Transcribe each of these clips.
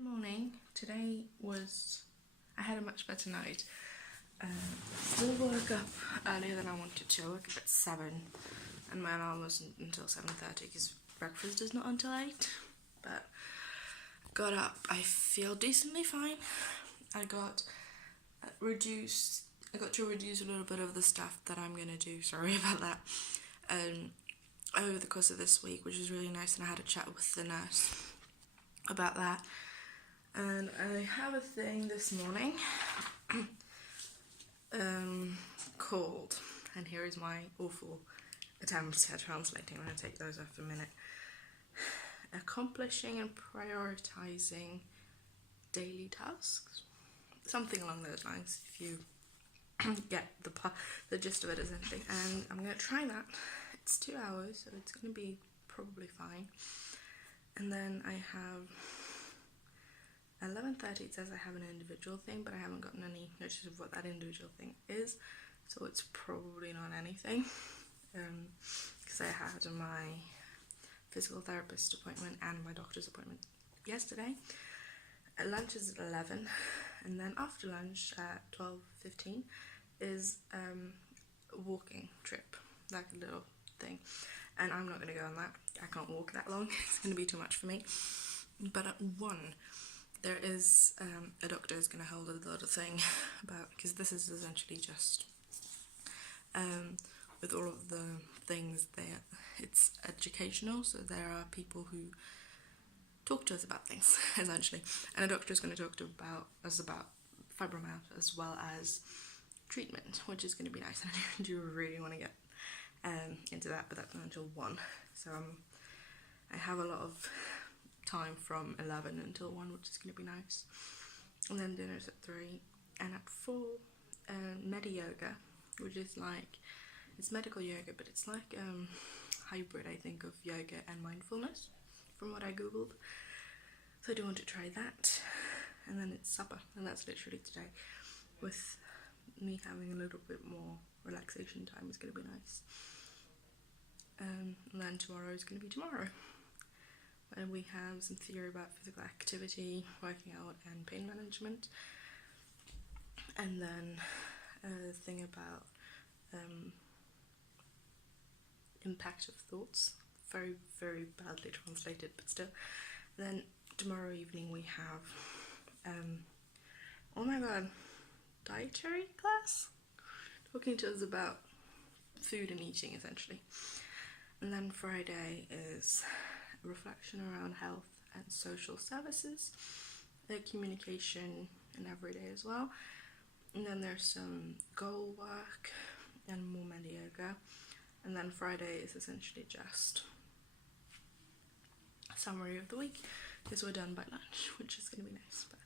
Good morning. Today I had a much better night. Still woke up earlier than I wanted to. I woke up at 7 and my alarm wasn't until 7:30 because breakfast is not until 8. But got up. I feel decently fine. I got to reduce a little bit of the stuff that I'm gonna do. Sorry about that. Over the course of this week, which is really nice, and I had a chat with the nurse about that. And I have a thing this morning called, and here is my awful attempt at translating. I'm going to take those off a minute. Accomplishing and prioritizing daily tasks, something along those lines, if you get the gist of it essentially. And I'm going to try that. It's 2 hours, so it's going to be probably fine. And then I have 11:30. It says I have an individual thing, but I haven't gotten any notice of what that individual thing is, so it's probably not anything. Because I had my physical therapist appointment and my doctor's appointment yesterday. Lunch is at 11, and then after lunch at 12:15 is a walking trip, like a little thing. And I'm not going to go on that. I can't walk that long. It's going to be too much for me. But at 1, there is a doctor is going to hold a little thing about, because this is essentially just with all of the things there, it's educational, so there are people who talk to us about things essentially, and a doctor is going to talk to us about fibromyalgia as well as treatment, which is going to be nice. And I do really want to get into that, but that's not until 1, so I have a lot of time from 11 until 1, which is going to be nice. And then dinner's at 3, and at 4 yoga, which is like, it's medical yoga, but it's like hybrid, I think, of yoga and mindfulness from what I googled, so I do want to try that. And then it's supper, and that's literally today, with me having a little bit more relaxation time. Is going to be nice. And then tomorrow is going to be tomorrow, and we have some theory about physical activity, working out, and pain management. And then a thing about impact of thoughts, very, very badly translated, but still. Then tomorrow evening we have, oh my god, dietary class, talking to us about food and eating essentially. And then Friday is reflection around health and social services, communication, and everyday as well. And then there's some goal work and more yoga. And then Friday is essentially just a summary of the week, because we're done by lunch, which is going to be nice. But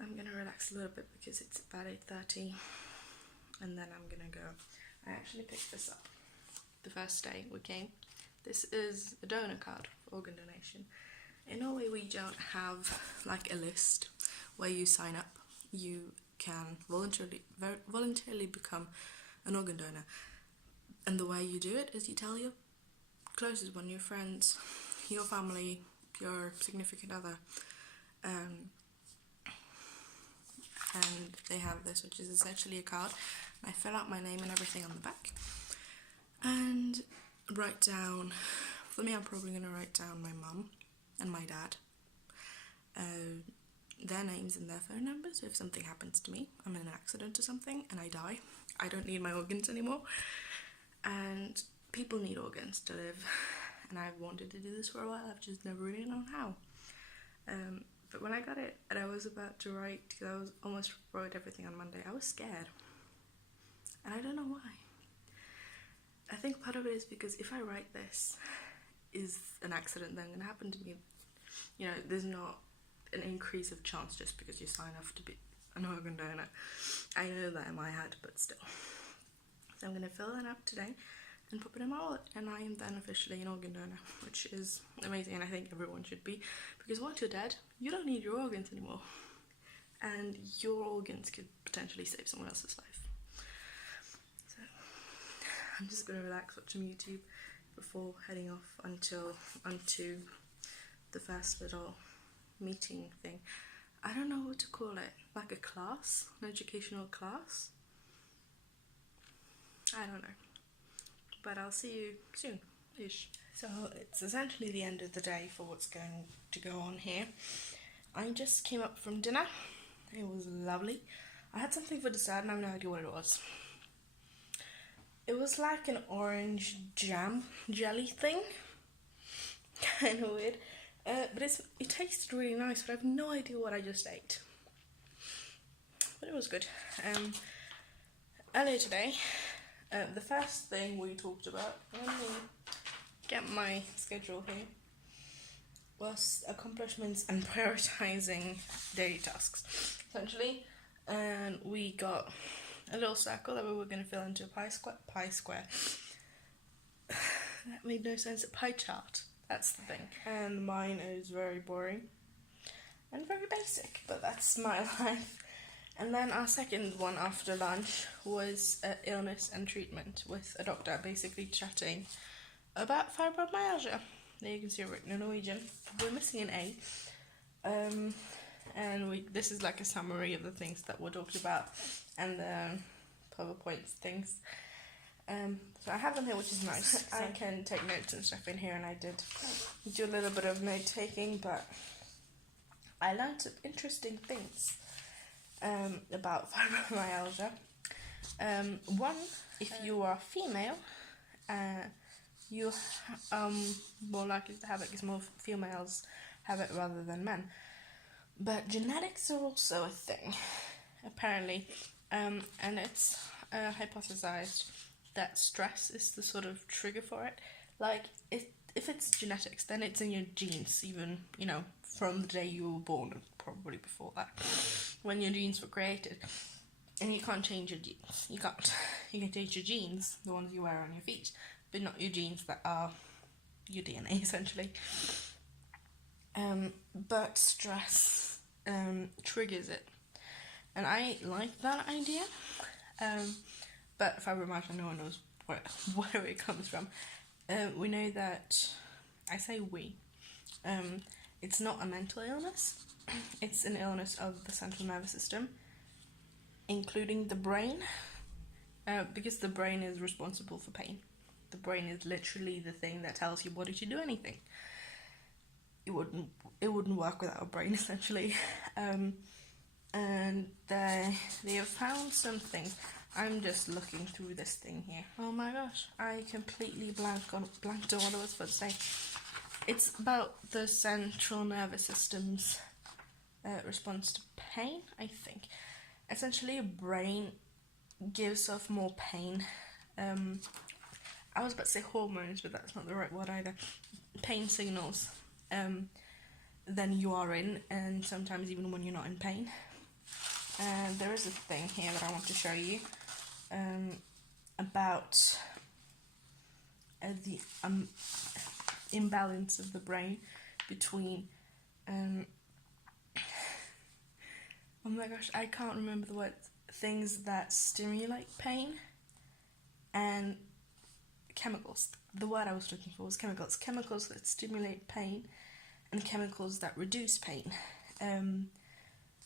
I'm going to relax a little bit because it's about 8:30, and then I'm going to go. I actually picked this up the first day we came. This is a donor card for organ donation. In Norway we don't have like a list where you sign up. You can voluntarily become an organ donor, and the way you do it is you tell your closest one, your friends, your family, your significant other, and they have this, which is essentially a card. I fill out my name and everything on the back, and write down, for me I'm probably going to write down my mum and my dad, their names and their phone numbers, so if something happens to me, I'm in an accident or something and I die, I don't need my organs anymore. And people need organs to live, and I've wanted to do this for a while, I've just never really known how. But when I got it and I was about to write, because I was almost wrote everything on Monday, I was scared, and I don't know why. I think part of it is because if I write this, is an accident then going to happen to me? You know, there's not an increase of chance just because you sign up to be an organ donor. I know that in my head, but still. So I'm going to fill that up today and put it in my wallet, and I am then officially an organ donor, which is amazing, and I think everyone should be, because once you're dead, you don't need your organs anymore, and your organs could potentially save someone else's life. I'm just going to relax, watch some YouTube before heading off onto the first little meeting thing. I don't know what to call it, like a class, an educational class. I don't know, but I'll see you soon-ish. So it's essentially the end of the day for what's going to go on here. I just came up from dinner. It was lovely. I had something for dessert and I have no idea what it was. It was like an orange jam jelly thing. Kind of weird. But it tasted really nice, but I have no idea what I just ate. But it was good. Earlier today, the first thing we talked about, let me get my schedule here, was accomplishments and prioritizing daily tasks, essentially. And we got a little circle that we were going to fill into a pie square. That made no sense. A pie chart. That's the thing. And mine is very boring and very basic, but that's my life. And then our second one after lunch was illness and treatment with a doctor, basically chatting about fibromyalgia. There you can see it written in Norwegian. We're missing an A. And this is like a summary of the things that were talked about and the PowerPoint things. So I have them here, which is nice. I can take notes and stuff in here, and I did do a little bit of note taking, but I learned some interesting things about fibromyalgia. One, if you are female, you more likely to have it because more females have it rather than men. But genetics are also a thing, apparently, and it's hypothesized that stress is the sort of trigger for it. Like, if it's genetics, then it's in your genes, even, from the day you were born, and probably before that, when your genes were created. And you can't change your genes. You can't. You can change your genes, the ones you wear on your feet, but not your genes that are your DNA, essentially. But stress triggers it. And I like that idea. But fibromyalgia, no one knows where it comes from. We know that, I say we, it's not a mental illness. It's an illness of the central nervous system, including the brain, because the brain is responsible for pain. The brain is literally the thing that tells your body to do anything. It wouldn't work without a brain, essentially. And they have found some things. I'm just looking through this thing here. Oh my gosh, I completely blanked on what I was supposed to say. It's about the central nervous system's response to pain, I think. Essentially, your brain gives off more pain. I was about to say hormones, but that's not the right word either. Pain signals than you are in, and sometimes even when you're not in pain. And there is a thing here that I want to show you about the imbalance of the brain between oh my gosh, I can't remember the word. Things that stimulate pain and chemicals. The word I was looking for was chemicals. Chemicals that stimulate pain and chemicals that reduce pain.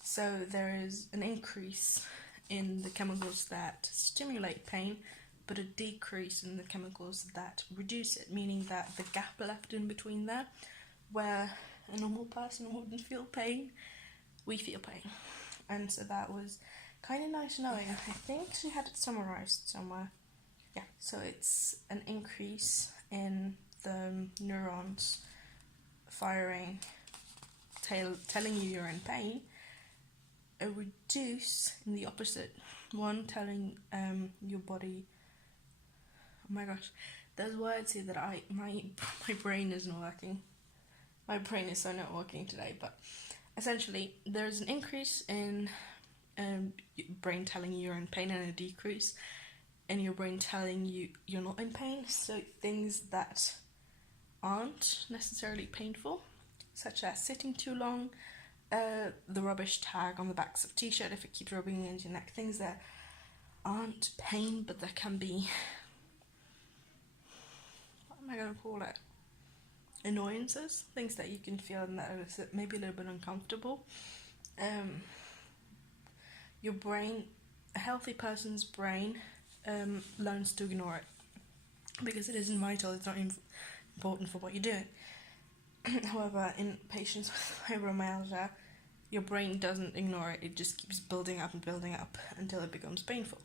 So there is an increase in the chemicals that stimulate pain, but a decrease in the chemicals that reduce it, meaning that the gap left in between there, where a normal person wouldn't feel pain, we feel pain. And so that was kind of nice knowing. I think she had it summarized somewhere. Yeah, so it's an increase in the neurons firing, telling you you're in pain, a reduce in the opposite one, telling your body, oh my gosh, there's words here that my brain isn't working. My brain is so not working today, but essentially there's an increase in brain telling you you're in pain and a decrease in your brain telling you you're not in pain. So things that aren't necessarily painful, such as sitting too long, the rubbish tag on the backs of t-shirt if it keeps rubbing against your neck, things that aren't pain but that can be, what am I going to call it? annoyances, things that you can feel and that are maybe a little bit uncomfortable. Your brain, a healthy person's brain, learns to ignore it because it isn't vital, it's not important for what you're doing. However, in patients with fibromyalgia, your brain doesn't ignore it, it just keeps building up and building up until it becomes painful.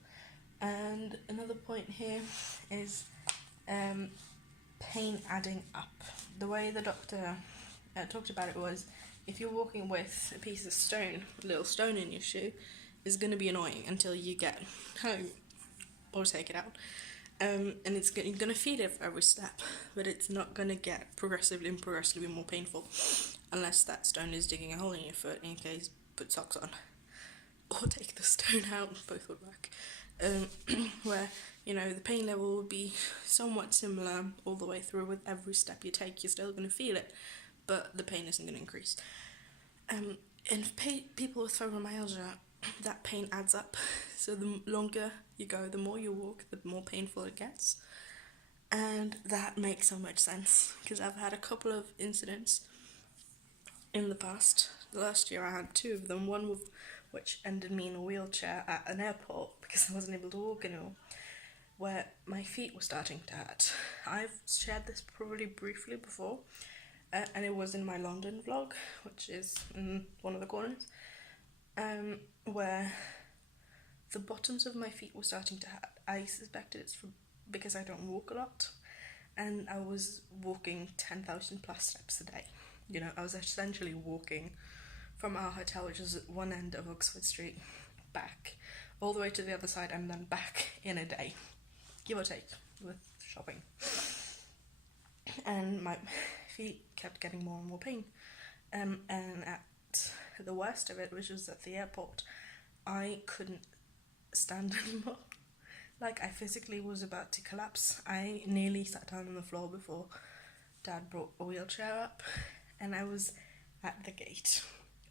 And another point here is pain adding up. The way the doctor talked about it was, if you're walking with a piece of stone, a little stone in your shoe, is going to be annoying until you get home or take it out. And you're going to feel it for every step, but it's not going to get progressively more painful unless that stone is digging a hole in your foot. In case, put socks on or take the stone out, both would work. Where, you know, the pain level will be somewhat similar all the way through. With every step you take, you're still going to feel it, but the pain isn't going to increase. In people with fibromyalgia, that pain adds up. So the longer you go, the more you walk, the more painful it gets. And that makes so much sense, because I've had a couple of incidents in the past. Last year I had 2 of them, one with which ended me in a wheelchair at an airport because I wasn't able to walk anymore, where my feet were starting to hurt. I've shared this probably briefly before, and it was in my London vlog, which is in one of the corners, where the bottoms of my feet were starting to hurt. I suspected it's because I don't walk a lot, and I was walking 10,000 plus steps a day. You know, I was essentially walking from our hotel, which is at one end of Oxford Street, back all the way to the other side and then back in a day, give or take, with shopping. And my feet kept getting more and more pain. And at the worst of it, which was at the airport, I couldn't stand anymore. Like, I physically was about to collapse. I nearly sat down on the floor before Dad brought a wheelchair up, and I was at the gate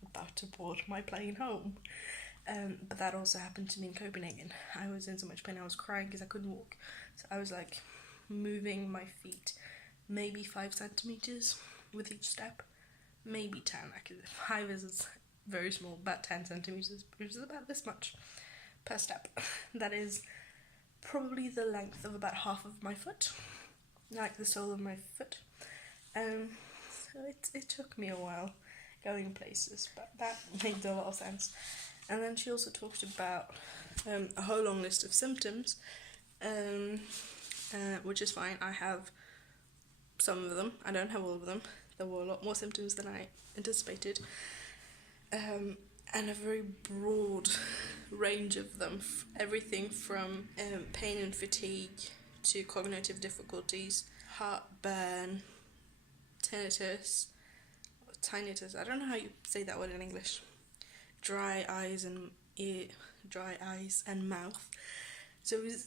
about to board my plane home. But that also happened to me in Copenhagen. I was in so much pain, I was crying because I couldn't walk. So I was like moving my feet maybe 5 centimeters with each step, maybe 10. Like 5 is very small, about 10 centimeters, which is about this much per step. That is probably the length of about half of my foot, like the sole of my foot. So it took me a while going places, but that made a lot of sense. And then she also talked about a whole long list of symptoms, which is fine. I have some of them. I don't have all of them. There were a lot more symptoms than I anticipated, and a very broad range of them. Everything from pain and fatigue to cognitive difficulties, heartburn, tinnitus, I don't know how you say that word in English, dry eyes and mouth. So it was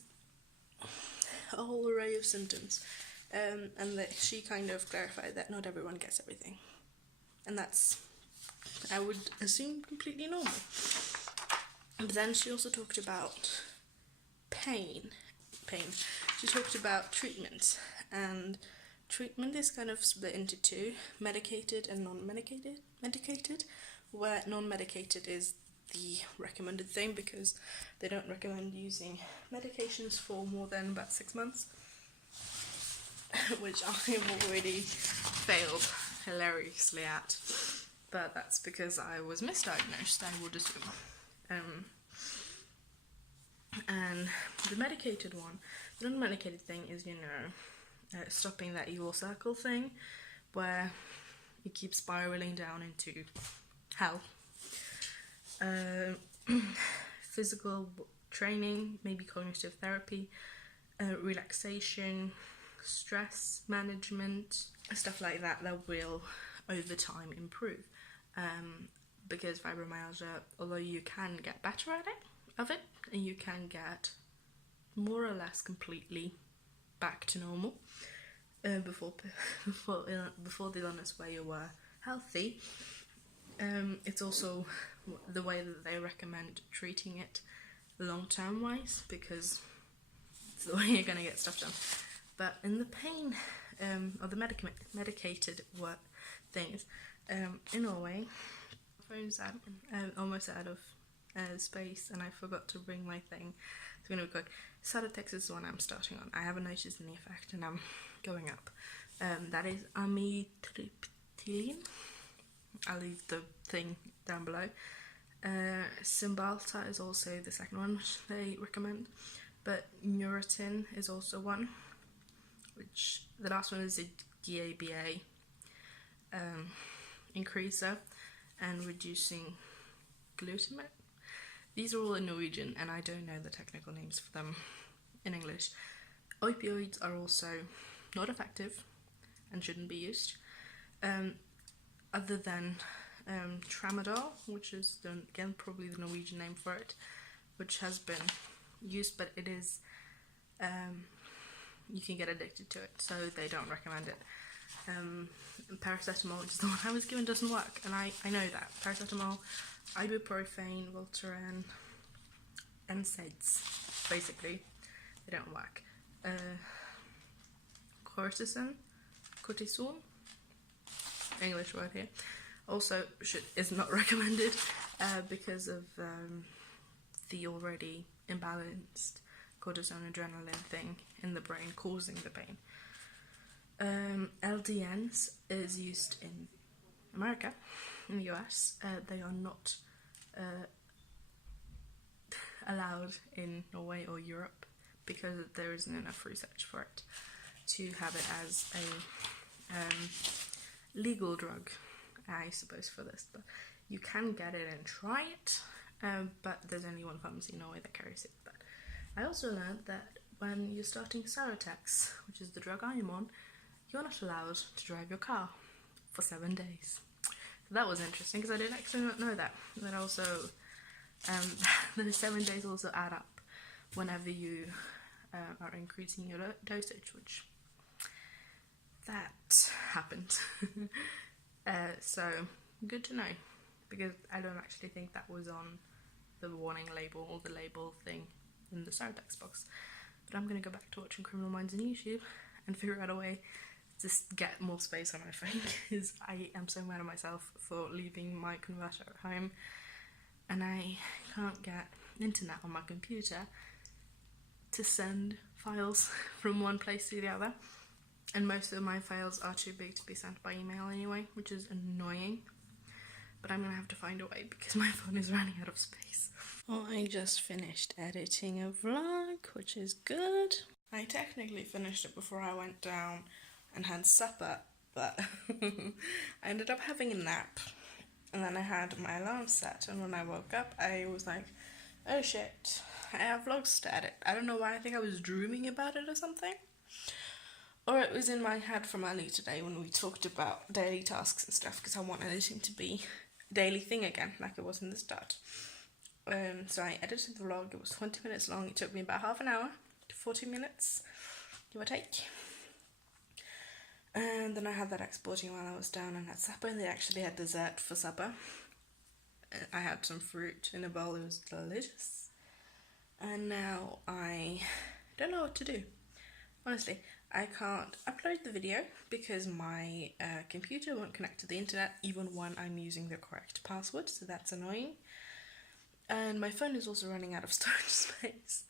a whole array of symptoms, and that she kind of clarified that not everyone gets everything, and that's, I would assume, completely normal. But then she also talked about pain. She talked about treatment, and treatment is kind of split into 2, medicated and non-medicated, where non-medicated is the recommended thing because they don't recommend using medications for more than about 6 months, which I've already failed hilariously at, but that's because I was misdiagnosed, I would assume. And the medicated one, the non-medicated thing is, stopping that evil circle thing where you keep spiraling down into hell. Physical training, maybe cognitive therapy, relaxation, stress management, stuff like that will over time improve. Because fibromyalgia, although you can get better at it, and you can get more or less completely back to normal before the illness where you were healthy. It's also the way that they recommend treating it long-term wise, because it's the way you're going to get stuff done. But in the pain or the medicated things. In Norway, phone's almost out of space, and I forgot to bring my thing. It's going to be quick. Subtitles is the one I'm starting on. I haven't noticed any effect, and I'm going up. That is amitriptyline. I'll leave the thing down below. Cymbalta is also the second one which they recommend, but Neurotin is also one, which the last one is a GABA increaser and reducing glutamate. These are all in Norwegian, and I don't know the technical names for them in English. Opioids are also not effective and shouldn't be used, other than tramadol, which is again probably the Norwegian name for it, which has been used, but it is you can get addicted to it, so they don't recommend it. Paracetamol, which is the one I was given, doesn't work, and I know that. Paracetamol, ibuprofen, Voltaren, NSAIDs, basically, they don't work. Cortisone, English word here, also is not recommended because of the already imbalanced cortisone adrenaline thing in the brain causing the pain. LDNs is used in America, in the US. They are not allowed in Norway or Europe because there isn't enough research for it to have it as a legal drug, I suppose, for this. But you can get it and try it, but there's only one pharmacy in Norway that carries it. But I also learned that when you're starting Serotex, which is the drug I am on, you're not allowed to drive your car for 7 days. So that was interesting because I didn't actually not know that. And then also, the 7 days also add up whenever you are increasing your dosage, which that happened. So good to know, because I don't actually think that was on the warning label or the label thing in the Serotex box. But I'm going to go back to watching Criminal Minds on YouTube and figure out a way to get more space on my phone, because I am so mad at myself for leaving my converter at home and I can't get internet on my computer to send files from one place to the other, and most of my files are too big to be sent by email anyway, which is annoying. But I'm gonna have to find a way because my phone is running out of space. Well, I just finished editing a vlog, which is good. I technically finished it before I went down and had supper, but I ended up having a nap, and then I had my alarm set, and when I woke up I was like, oh shit, I have vlogs to edit. I don't know why, I think I was dreaming about it or something. Or it was in my head from earlier today when we talked about daily tasks and stuff, because I want editing to be a daily thing again, like it was in the start. So I edited the vlog. It was 20 minutes long. It took me about half an hour to 40 minutes, give or take. And then I had that exporting while I was down and had supper, and they actually had dessert for supper. I had some fruit in a bowl. It was delicious. And now I don't know what to do. Honestly, I can't upload the video because my computer won't connect to the internet even when I'm using the correct password, so that's annoying. And my phone is also running out of storage space.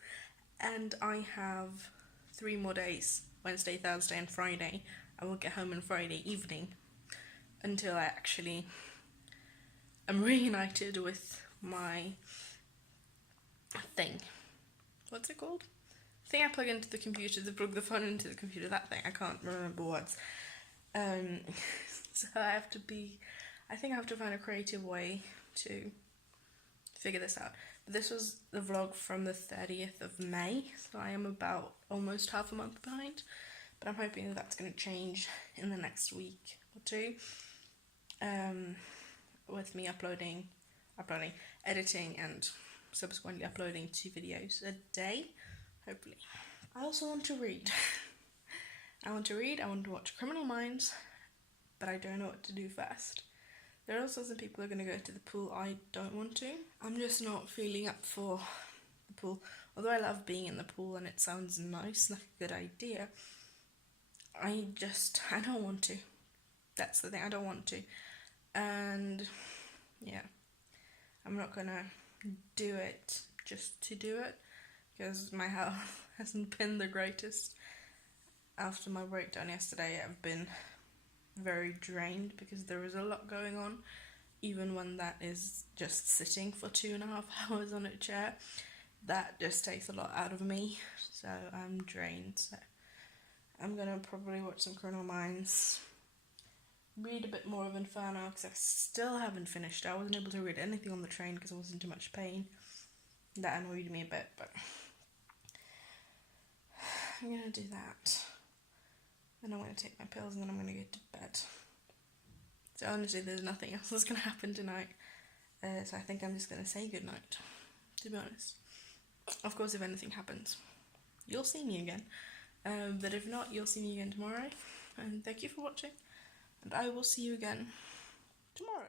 And I have 3 more days, Wednesday, Thursday and Friday. I will get home on Friday evening until I actually am reunited with my thing. What's it called? Thing I plug into the computer, to plug the phone into the computer, that thing, I can't remember words. So I think I have to find a creative way to figure this out. But this was the vlog from the 30th of May, so I am about almost half a month behind, but I'm hoping that that's going to change in the next week or two, with me uploading, editing and subsequently uploading 2 videos a day. Hopefully. I also want to read. I want to watch Criminal Minds, but I don't know what to do first. There are also some people who are going to go to the pool. I don't want to. I'm just not feeling up for the pool. Although I love being in the pool and it sounds nice, like a good idea, I don't want to. That's the thing, I don't want to. And yeah, I'm not gonna do it just to do it, because my health hasn't been the greatest. After my breakdown yesterday, I've been very drained because there is a lot going on, even when that is just sitting for 2.5 hours on a chair. That just takes a lot out of me, so I'm drained. So I'm gonna probably watch some Criminal Minds, read a bit more of Inferno, because I still haven't finished. I wasn't able to read anything on the train because I was in too much pain. That annoyed me a bit, but I'm gonna do that. Then I'm gonna take my pills and then I'm gonna get to bed. So honestly, there's nothing else that's gonna happen tonight. So I think I'm just gonna say goodnight, to be honest. Of course, if anything happens, you'll see me again. But if not, you'll see me again tomorrow. And thank you for watching. And I will see you again tomorrow.